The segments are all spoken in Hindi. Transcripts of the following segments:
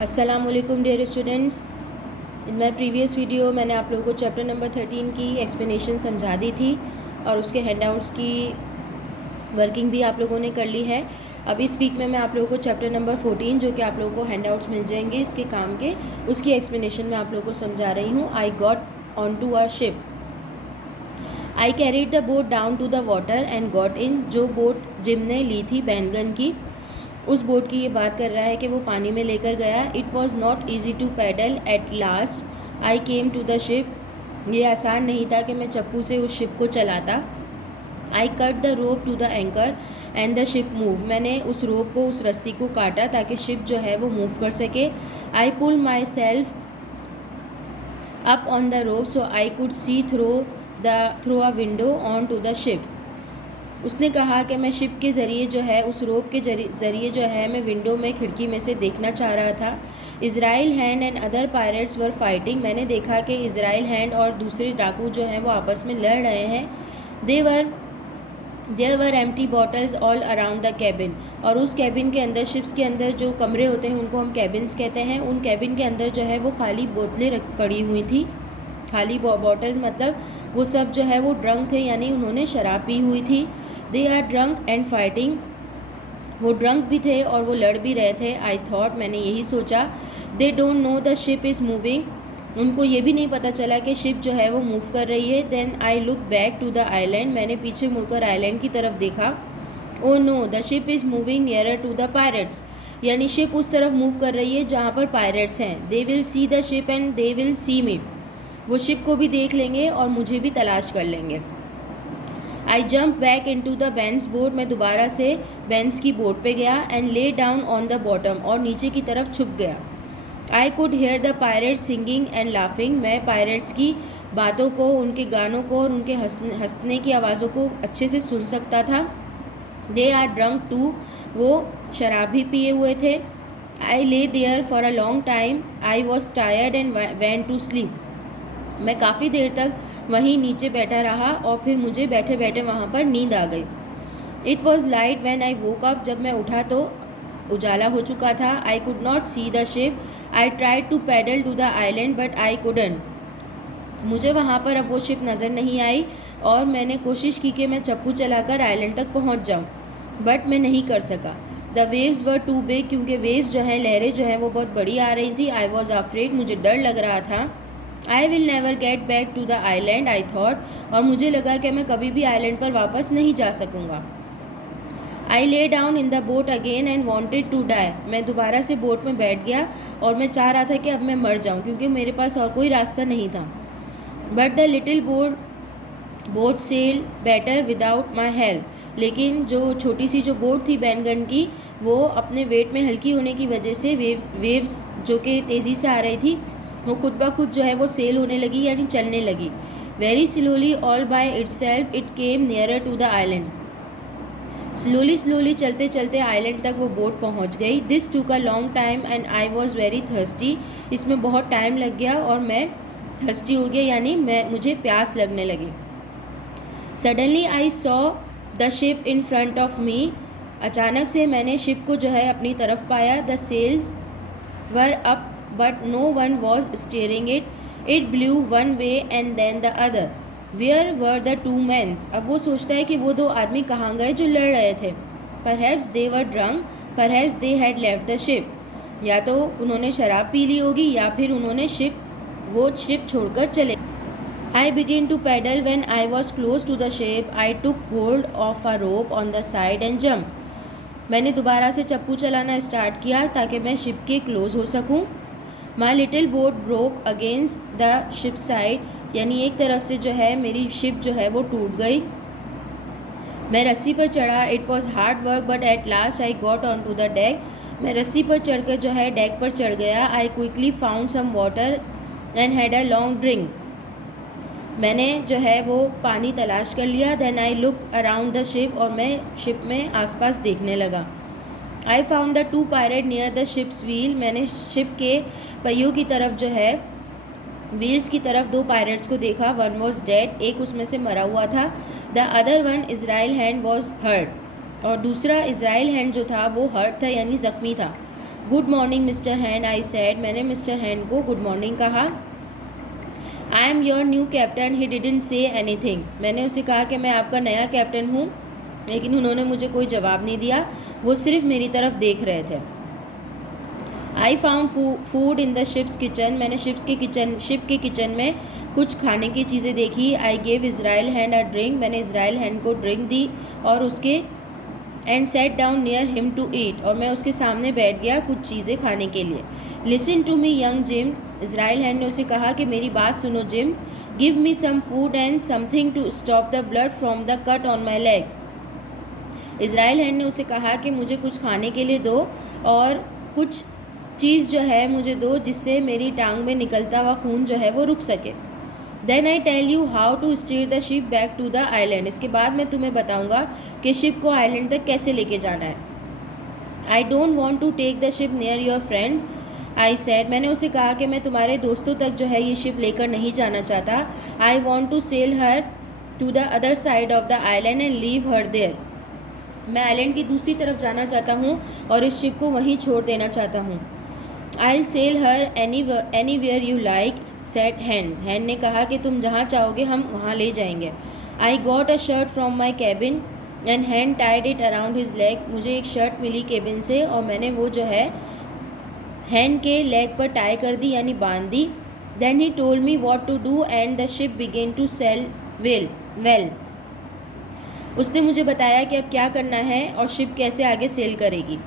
अस्सलामुअलैकुम dear students. In my previous video मैंने आप लोगों को चैप्टर नंबर 13 की एक्सप्लेनेशन समझा दी थी और उसके हैंडआउट्स की वर्किंग भी आप लोगों ने कर ली है। अब इस वीक में मैं आप लोगों को चैप्टर नंबर 14 जो कि आप लोगों को हैंडआउट्स मिल जाएंगे इसके काम के, उसकी एक्सप्लेनेशन मैं आप लोगों को समझा रही हूँ। I got on to our ship, I carried the boat down to the water and got in. जो बोट जिम ने ली थी बैंगन की, उस बोट की ये बात कर रहा है कि वो पानी में लेकर गया। It was not easy to paddle at last I came to the ship. ये आसान नहीं था कि मैं चप्पू से उस शिप को चलाता। I cut the rope to the anchor and the ship move. मैंने उस रोप को, उस रस्सी को काटा ताकि शिप जो है वो मूव कर सके। I pull myself up on the rope so I could see through a window on to the ship. उसने कहा कि मैं शिप के ज़रिए जो है, उस रोप के ज़रिए जो है, मैं विंडो में, खिड़की में से देखना चाह रहा था। Israel hand and other pirates were fighting. मैंने देखा कि इज़राइल हैंड और दूसरे डाकू जो हैं वो आपस में लड़ रहे हैं। There were empty bottles all around the cabin. और उस कैबिन के अंदर, शिप्स के अंदर जो कमरे होते हैं उनको हम कैबिन्स कहते हैं, उन कैबिन के अंदर जो है वो खाली बोतलें पड़ी हुई थी। खाली बॉटल्स मतलब वो सब जो है वो ड्रंक थे, यानी उन्होंने शराब पी हुई थी। They are drunk and fighting. वो ड्रंक भी थे और वो लड़ भी रहे थे। आई थॉट, मैंने यही सोचा। They don't know the ship is moving. उनको ये भी नहीं पता चला कि शिप जो है वो मूव कर रही है। Then I look back to the island. मैंने पीछे मुड़कर आइलैंड की तरफ देखा। Oh no, the ship is moving nearer to the pirates. यानी शिप उस तरफ मूव कर रही है जहाँ पर पायरेट्स हैं। They will see the ship and they will see me. वो शिप को भी देख लेंगे और मुझे भी तलाश कर लेंगे। I jump back in to the Ben's boat. मैं दोबारा से बेंस की बोट पे गया and lay down on the bottom, और नीचे की तरफ छुप गया। I could here the pirates singing and laughing. मैं पायरेट्स की बातों को, उनके गानों को और उनके हंसने की आवाज़ों को अच्छे से सुन सकता था। They are drunk too. वो शराब भी पिए हुए थे। I lay there for a long time. I was tired and went to sleep. मैं काफ़ी देर तक वहीं नीचे बैठा रहा और फिर मुझे बैठे बैठे वहाँ पर नींद आ गई। It was light when I woke up. जब मैं उठा तो उजाला हो चुका था। I could not see the ship. I tried to paddle to the island but I couldn't. मुझे वहाँ पर अब वो शिप नज़र नहीं आई और मैंने कोशिश की कि मैं चप्पू चलाकर आइलैंड तक पहुँच जाऊँ, बट मैं नहीं कर सका। The waves were too big. क्योंकि वेव्स जो हैं, लहरें जो हैं वो बहुत बड़ी आ रही थी। I was afraid. मुझे डर लग रहा था। I will never get back to the island I thought. और मुझे लगा कि मैं कभी भी आइलैंड पर वापस नहीं जा सकूँगा। I lay down in the boat again and wanted to die. मैं दोबारा से बोट में बैठ गया और मैं चाह रहा था कि अब मैं मर जाऊँ, क्योंकि मेरे पास और कोई रास्ता नहीं था। But the little boat sail better without my help. लेकिन जो छोटी सी जो बोट थी बैंगन की, वो अपने वेट में हल्की होने की वजह से वेव्स जो कि तेज़ी से आ रही थी, वो खुद ब खुद जो है वो सेल होने लगी, यानी चलने लगी। Very slowly all by itself it came nearer to the island. Slowly slowly चलते चलते आइलैंड तक वो बोट पहुंच गई। दिस टूक अ long time and I was very thirsty. इसमें बहुत टाइम लग गया और मैं थर्स्टी हो गया, यानी मुझे प्यास लगने लगी। Suddenly I saw the ship in front of me. अचानक से मैंने शिप को जो है अपनी तरफ पाया। The sails were up but no one was steering it. It blew one way and then the other. Where were the two men? अब वो सोचता है कि वो दो आदमी कहाँ गए जो लड़ रहे थे। Perhaps they were drunk. Perhaps they had left the ship. या तो उन्होंने शराब पी ली होगी या फिर उन्होंने वो शिप छोड़कर चले। I began to paddle when I was close to the ship. I took hold of a rope on the side and jumped. मैंने दोबारा से चप्पू चलाना स्टार्ट किया ताकि मैं शिप के क्लोज हो सकूं। My little boat broke against the ship side. यानी एक तरफ से जो है मेरी शिप जो है वो टूट गई। मैं रस्सी पर चढ़ा। It was hard work but at last I got on to the deck. मैं रस्सी पर चढ़कर जो है डेक पर चढ़ गया। I quickly found some water and had a long drink. मैंने जो है वो पानी तलाश कर लिया। Then I look around the ship. और मैं शिप में आसपास देखने लगा। I found the two pirate near the ship's wheel. मैंने शिप के पहियों की तरफ जो है, व्हील्स की तरफ, दो पायरेट्स को देखा। One was dead. एक उसमें से मरा हुआ था। The other one Israel hand was hurt. और दूसरा इज़राइल हैंड जो था वो हर्ट था, यानी ज़ख्मी था। गुड मॉर्निंग मिस्टर हैंड आई सेड, मैंने मिस्टर हैंड को गुड मॉर्निंग कहा। I am your new captain, he didn't say anything, मैंने उसे कहा कि मैं आपका नया कैप्टन हूँ, लेकिन उन्होंने मुझे कोई जवाब नहीं दिया, वो सिर्फ मेरी तरफ देख रहे थे। I found food in the ship's kitchen, मैंने शिप के किचन में कुछ खाने की चीज़ें देखी। I gave Israel hand a drink, मैंने इज़राइल हैंड को ड्रिंक दी और उसके and sat down near him to eat, और मैं उसके सामने बैठ गया कुछ चीज़ें खाने के लिए। Listen to me young Jim, Israel hand ने उसे कहा कि मेरी बात सुनो Jim. Give me some food and something to stop the blood from the cut on my leg. Israel hand ने उसे कहा कि मुझे कुछ खाने के लिए दो और कुछ चीज़ जो है मुझे दो जिससे मेरी टांग में निकलता हुआ खून जो है वो रुक सके। Then I tell you how to steer the ship back to the island, इसके बाद मैं तुम्हें बताऊंगा कि शिप को आइलैंड तक कैसे लेके जाना है। I don't want to take the ship near your friends I said, मैंने उसे कहा कि मैं तुम्हारे दोस्तों तक जो है ये शिप लेकर नहीं जाना चाहता। I want to sail her to the other side of the island and leave her there, मैं आइलैंड की दूसरी तरफ जाना चाहता हूँ और इस शिप को वहीं छोड़ देना चाहता हूँ। I sail her anywhere you like said Hands, Hand ने कहा कि तुम जहाँ चाहोगे हम वहाँ ले जाएंगे। I got a shirt from my cabin and hand tied it around his leg, मुझे एक शर्ट मिली केबिन से और मैंने वो जो है हैंड के लेग पर टाई कर दी यानी बांध दी। Then he told me what to do and the ship began to sail well, उसने मुझे बताया कि अब क्या करना है और शिप कैसे आगे सेल करेगी।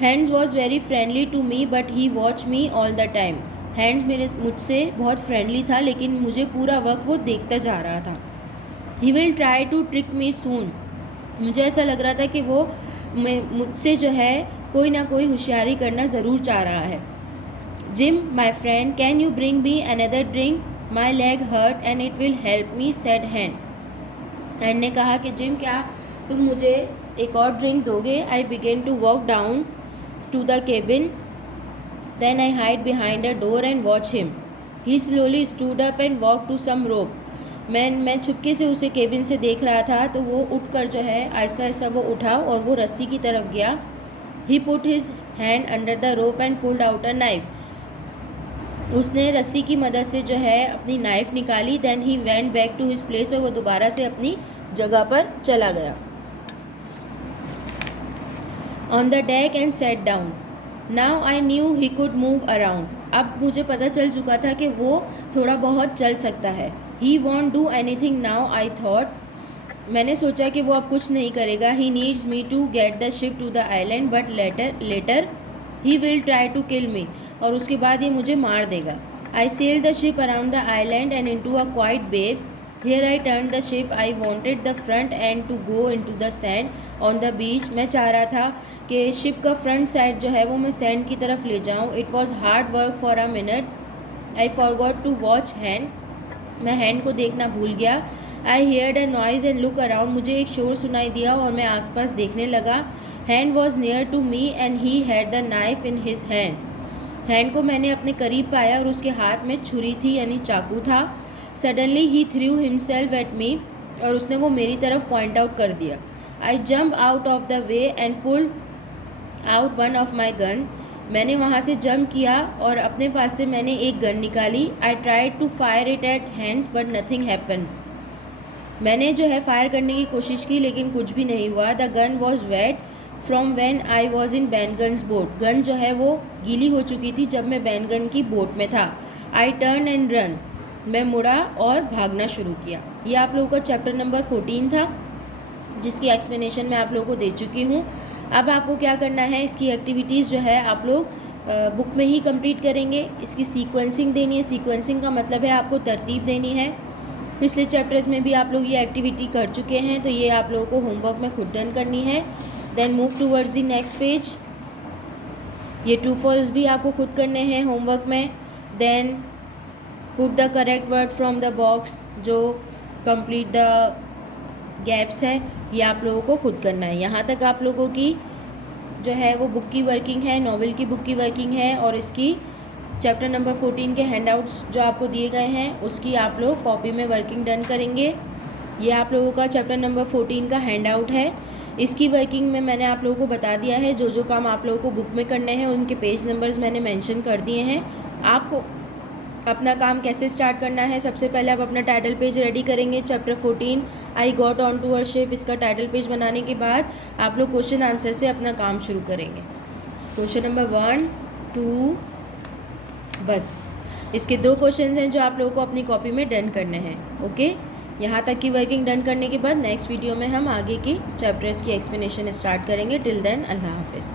Hands was very friendly to me but he watch me all the time, hands मुझसे बहुत फ्रेंडली था लेकिन मुझे पूरा वक्त वो देखता जा रहा था। He will try to trick me soon, मुझे ऐसा लग रहा था कि वो मुझसे जो है कोई ना कोई होशियारी करना ज़रूर चाह रहा है। Jim my friend can you bring me another drink, my leg hurt and it will help me said hand, hand ने कहा कि जिम क्या तुम मुझे एक और ड्रिंक दोगे। I began to walk down to the cabin, then I hide behind a door and watch him, he slowly stood up and walk to some rope, मैं छुपके से उसे केबिन से देख रहा था तो वो उठकर जो है आहिस्ता आहिस्ता वो उठा और वो रस्सी की तरफ गया। He put his hand under the rope and pulled out a knife, उसने रस्सी की मदद से जो है अपनी नाइफ निकाली। Then he went back to his place, और वो दोबारा से अपनी जगह पर चला गया। On the deck and sat down, now I knew he could move around, अब मुझे पता चल चुका था कि वो थोड़ा बहुत चल सकता है। He won't do anything now I thought, मैंने सोचा कि वो अब कुछ नहीं करेगा। He needs me to get the ship to the island but later he will try to kill me, और उसके बाद ये मुझे मार देगा। I sail the ship around the island and into a quiet bay, here I turn the ship, I wanted the front end to go into the sand on the beach, मैं चाह रहा था कि शिप का फ्रंट साइड जो है वो मैं सैंड की तरफ ले जाऊँ। It was hard work for a minute, I forgot to watch Hand, मैं हैंड को देखना भूल गया। I heard a noise and look around, मुझे एक शोर सुनाई दिया और मैं आसपास देखने लगा। Hand was near to me and he had the knife in his hand, hand को मैंने अपने करीब पाया और उसके हाथ में छुरी थी यानी चाकू था। Suddenly he through himself at me, और उसने वो मेरी तरफ पॉइंट आउट कर दिया। I jump out of the way and pulled out one of my gun, मैंने वहाँ से जंप किया और अपने पास से मैंने एक गन निकाली। I tried to fire it at hands but nothing happen, मैंने जो है फायर करने की कोशिश की लेकिन कुछ भी नहीं हुआ। The gun was wet from when I was in Ben Gunn's boat, gun जो है वो गीली हो चुकी थी जब मैं बैनगन की बोट में था। आई टर्न एंड रन, मैं मुड़ा और भागना शुरू किया। ये आप लोगों का चैप्टर नंबर 14 था जिसकी एक्सप्लेनेशन मैं आप लोगों को दे चुकी हूँ। अब आपको क्या करना है, इसकी एक्टिविटीज़ जो है आप लोग बुक में ही कंप्लीट करेंगे। इसकी सीक्वेंसिंग देनी है, सीक्वेंसिंग का मतलब है आपको तरतीब देनी है। पिछले चैप्टर्स में भी आप लोग ये एक्टिविटी कर चुके हैं तो ये आप लोगों को होमवर्क में खुद डन करनी है। Then move towards the next page, ये ट्रू फॉल्स भी आपको खुद करने हैं होमवर्क में। Then put the correct word from the box, जो कंप्लीट द गैप्स है ये आप लोगों को खुद करना है। यहाँ तक आप लोगों की जो है वो बुक की वर्किंग है, नॉवेल की बुक की वर्किंग है, और इसकी चैप्टर नंबर 14 के हैंडआउट्स जो आपको दिए गए हैं उसकी आप लोग कॉपी में वर्किंग डन करेंगे। ये आप लोगों का चैप्टर नंबर 14 का हैंडआउट है। इसकी वर्किंग में मैंने आप लोगों को बता दिया है, जो जो काम आप लोगों को बुक में करने हैं उनके पेज नंबर्स मैंने मेंशन कर दिए हैं। आपको अपना काम कैसे स्टार्ट करना है, सबसे पहले आप अपना टाइटल पेज रेडी करेंगे। Chapter 14 I got on to a ship, इसका टाइटल पेज बनाने के बाद आप लोग क्वेश्चन आंसर से अपना काम शुरू करेंगे। क्वेश्चन नंबर 1, 2, बस इसके 2 क्वेश्चन हैं जो आप लोगों को अपनी कॉपी में डन करने हैं। ओके, यहाँ तक की वर्किंग डन करने के बाद नेक्स्ट वीडियो में हम आगे की चैप्टर्स की एक्सप्लेनेशन स्टार्ट करेंगे। टिल देन अल्लाह हाफिज़।